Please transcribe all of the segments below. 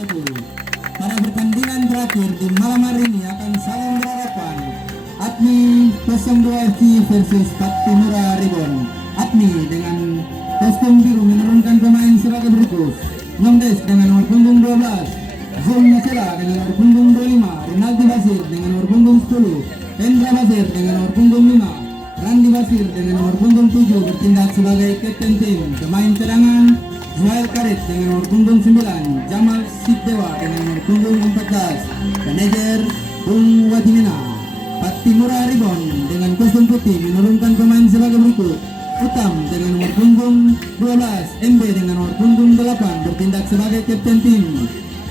1. Pada pertandingan terakhir di malam hari ini akan saling berhadapan Admi 02 FC versus Patimura Ribbon. Admi dengan kostum biru menurunkan pemain sebagai berikut: Nomdes dengan nomor punggung 12, Zul Nasela dengan nomor punggung 25, Rinaldi Basir dengan nomor punggung 10, Hendra Basir dengan nomor punggung 5, Randi Basir dengan nomor punggung 7 bertindak sebagai kapten tim. Pemain cadangan Zuhair Karet dengan nomor punggung 9, Jamal Siddewa dengan nomor punggung 14, manajer Bung Watimena. Patimura Ribbon dengan kostum putih menurunkan pemain sebagai berikut: Utam dengan nomor punggung 12, MB dengan nomor punggung 8 bertindak sebagai kapten tim,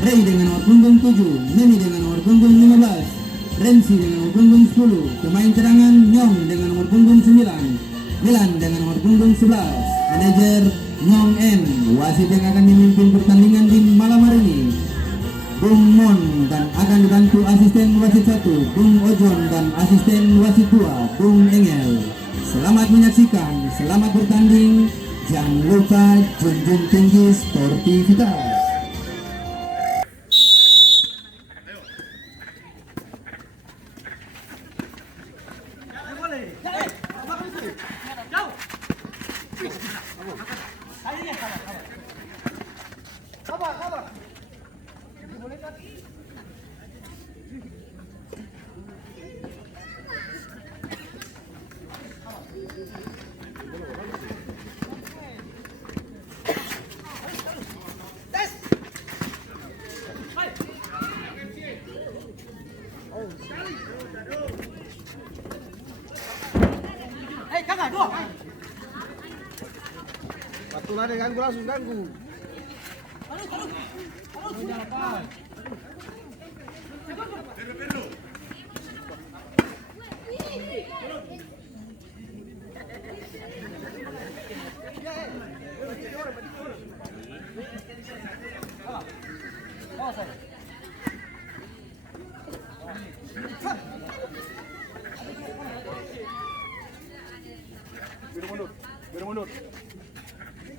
Ray dengan nomor punggung 7, Nemi dengan nomor punggung 15, Rensi dengan nomor punggung 10, pemain cadangan Nyong dengan nomor punggung 9, Milan dengan nomor punggung 11, manajer Nyong N. Wasit yang akan memimpin pertandingan di malam hari ini Bung Mon, dan akan dibantu asisten wasit 1 Bung Ojon dan asisten wasit 2 Bung Engel. Selamat menyaksikan, selamat bertanding, jangan lupa junjung tinggi sportivitas. Waktu ada ganggu langsung ganggu.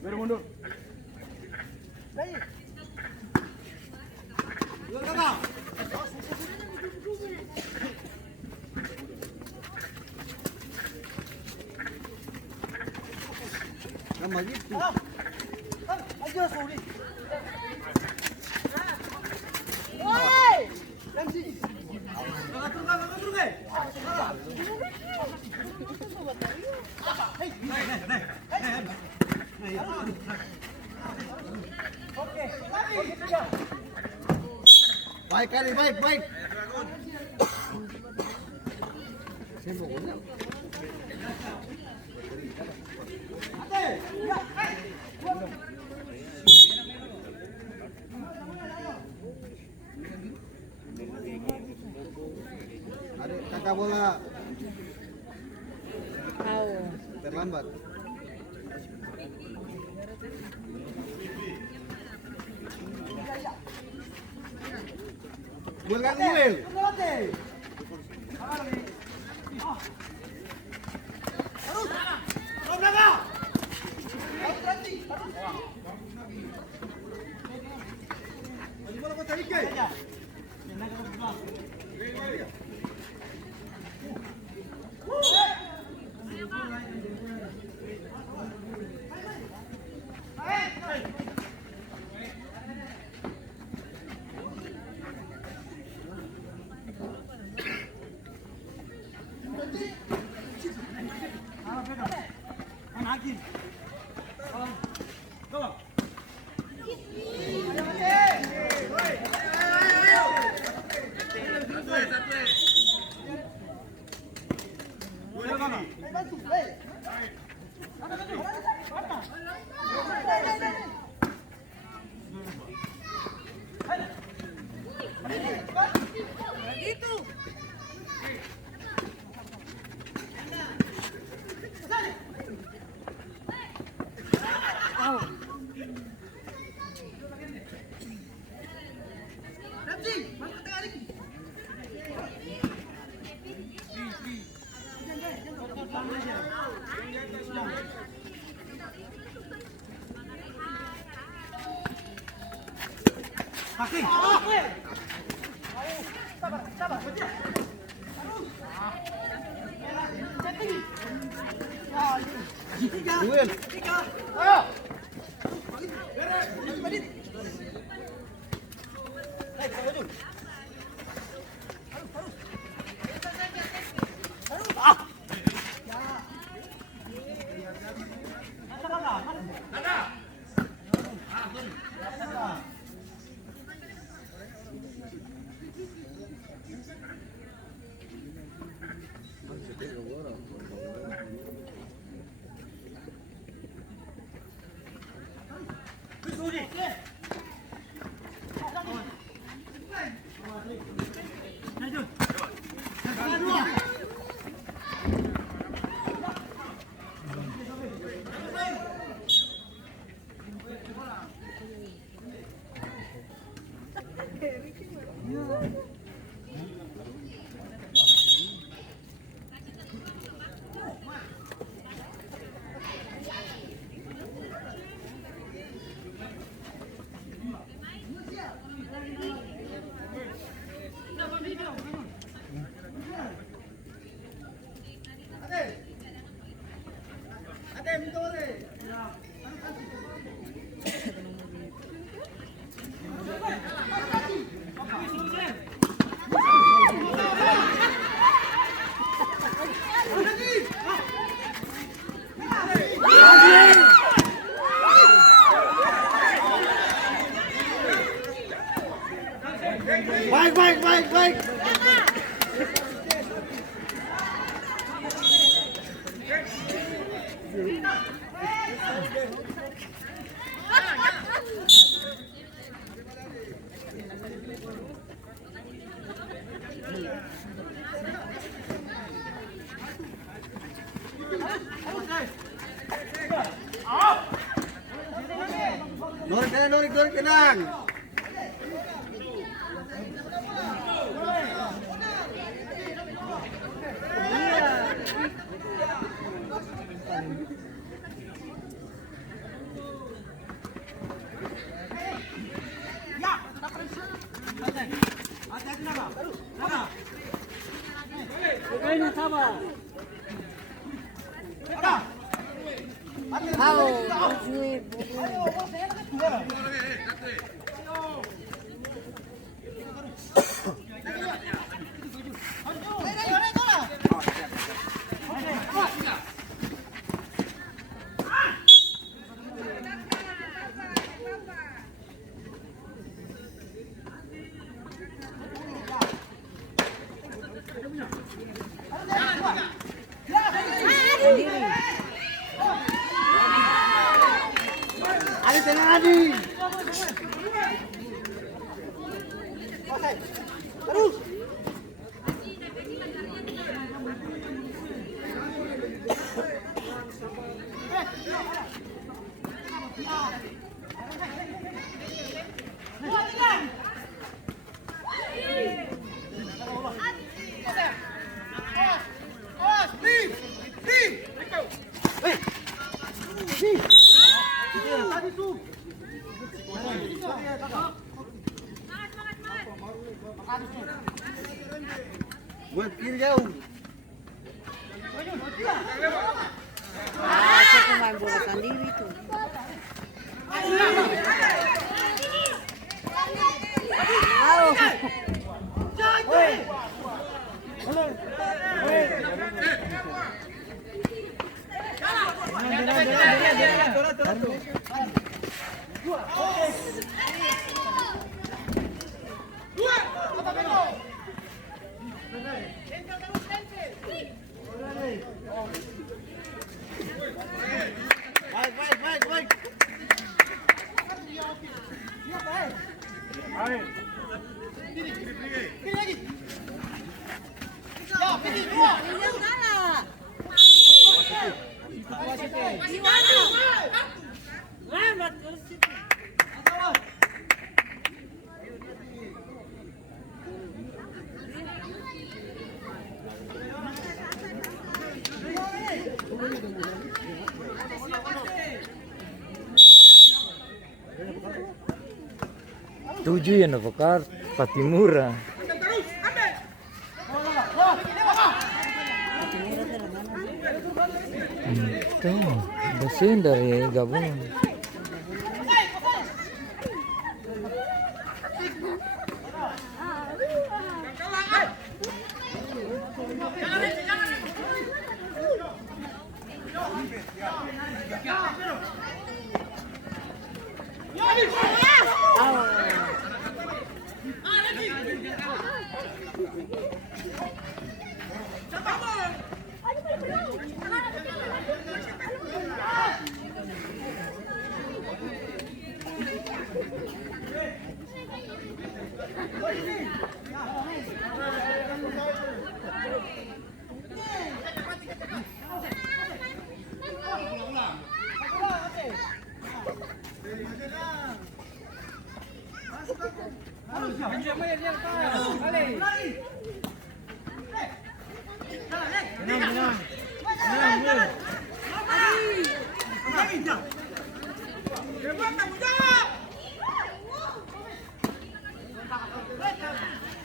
Biru mundur. Nama gitu. Ayo sorry. Woi. Janji. Turun. Baik kali, baik. Ada kakak bola. Terlambat. Guel. Satu. Duel. Baik. Norik kanan. Adi tengah Adi. Terus. Buat kiri jauh. Aku pemain bola sendiri tuh. Baik. Tujuh ya Novakart, Patimura. Itu mesin dari gabungan.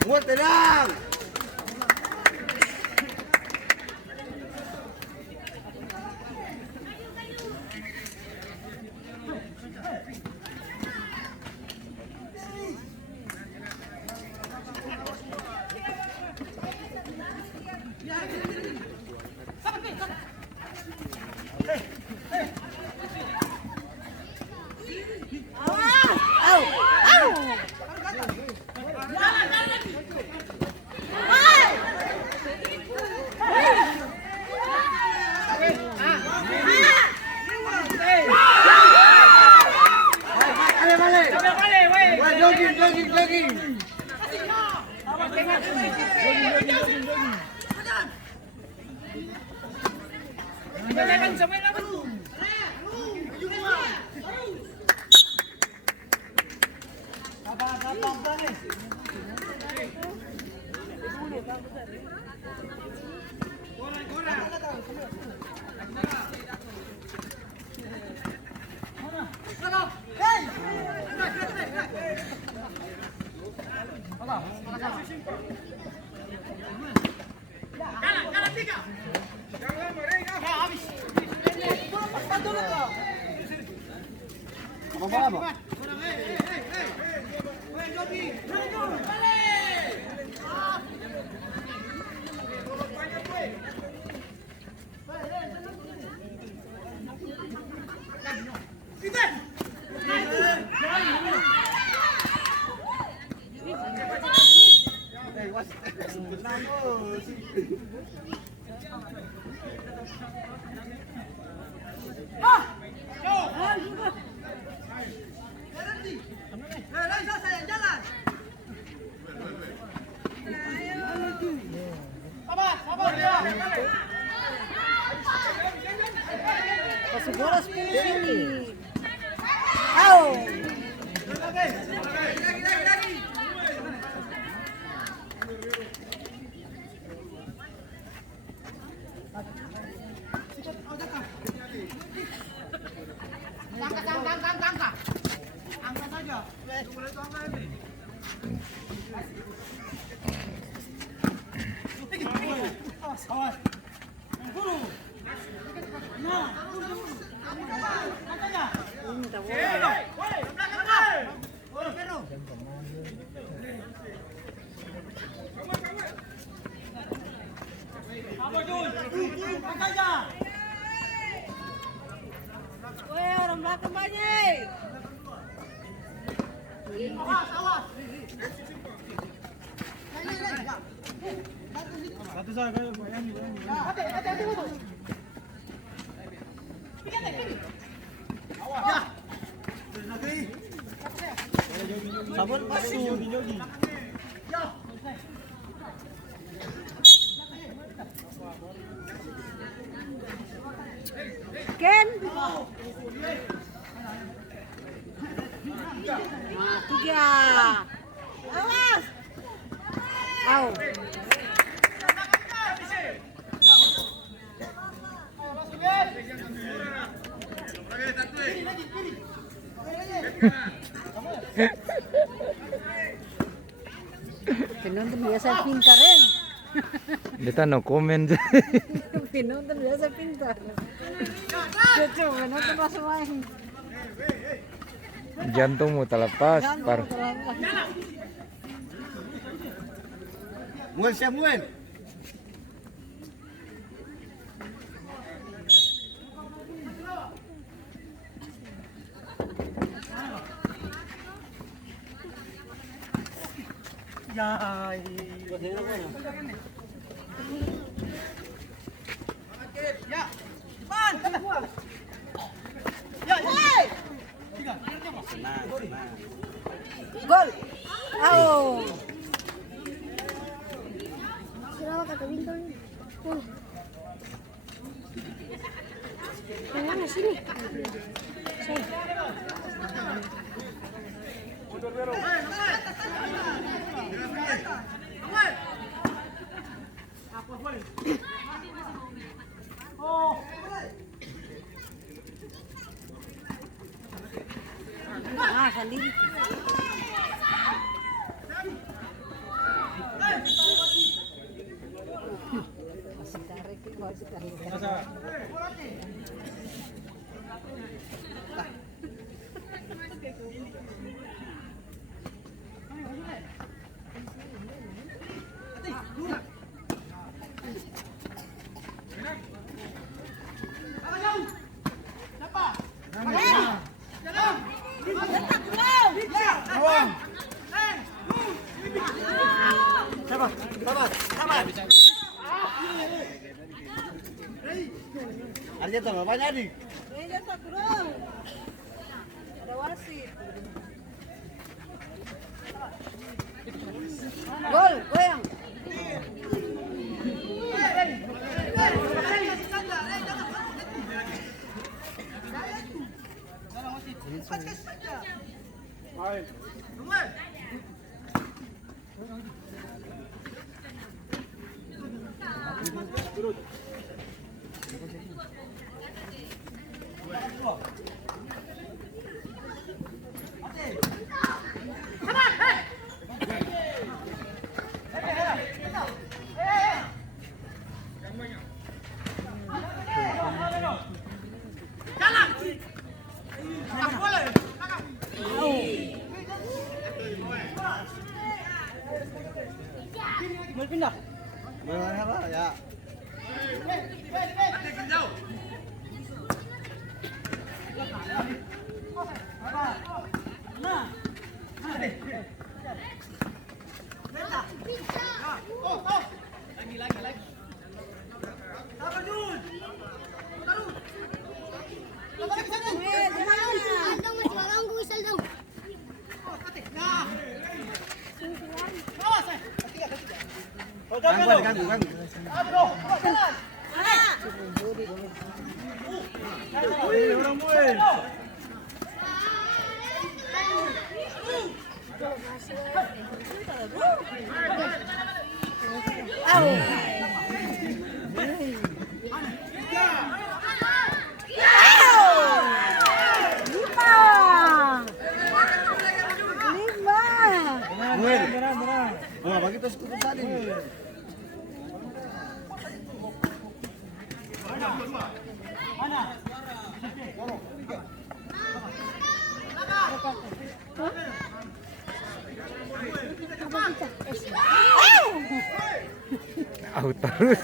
Buat tenang. Jogging. Apa? Kasih bola 10 sini. Au. Angkat saja. Boleh tuh angkat ini. Awas. Guru. Nah, minta bola. Orang belakang banyak. Awas. Satu saja bayangin. Hati-hati betul. Awas. Ya. Sabun pasu jogi. Ya. Ken. Nah, 3. Awas. Au. Penonton biasa pintar ya. Kita no comment. Penonton biasa pintar. Cucu, penonton masuk main. Jantungmu terlepas. Par. Muel, Samuel. Gol. Oh. Sirawa kata bintang. Yang mana sini? Ah, sendiri. Masih tarik, masih tarik. Arjito, bapaknya nih. Ada wasit. Gol, goyang. Muel apa ya? Saldong masih ganggu Saldong. Ganggu. Orang Muel. Muel. Wah, bagi terus tutup tadi. Out terus.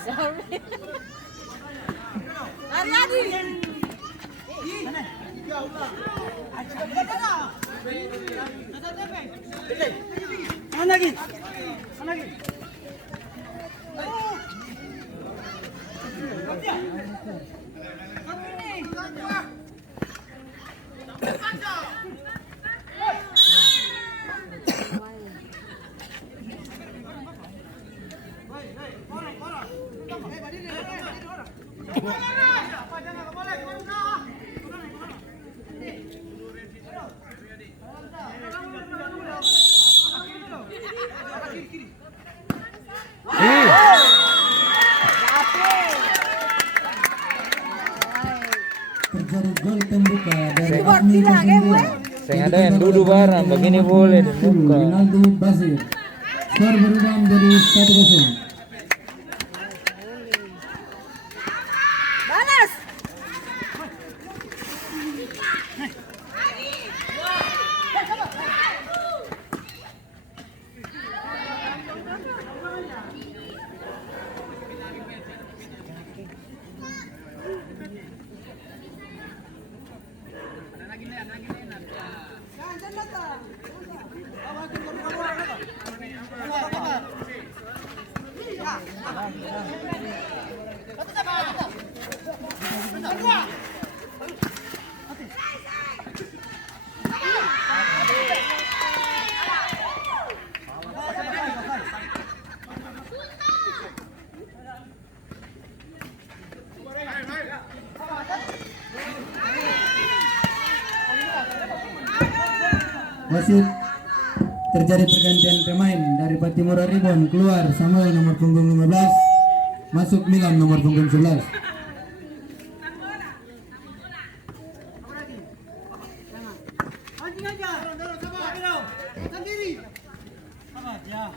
Terjadi gol pembuka dari Seperti lah, Admin 09. Saya ada yang duduk bareng, begini boleh dibuka. Rinaldi Basir. Skor berubah menjadi 1-0. Balas. Wasit, terjadi pergantian pemain dari Patimura Ribon. Keluar Samuel nomor punggung 15, masuk Milan nomor punggung 11. Anjing aja. Dorong, sabar. Sendiri. Sabar, ya.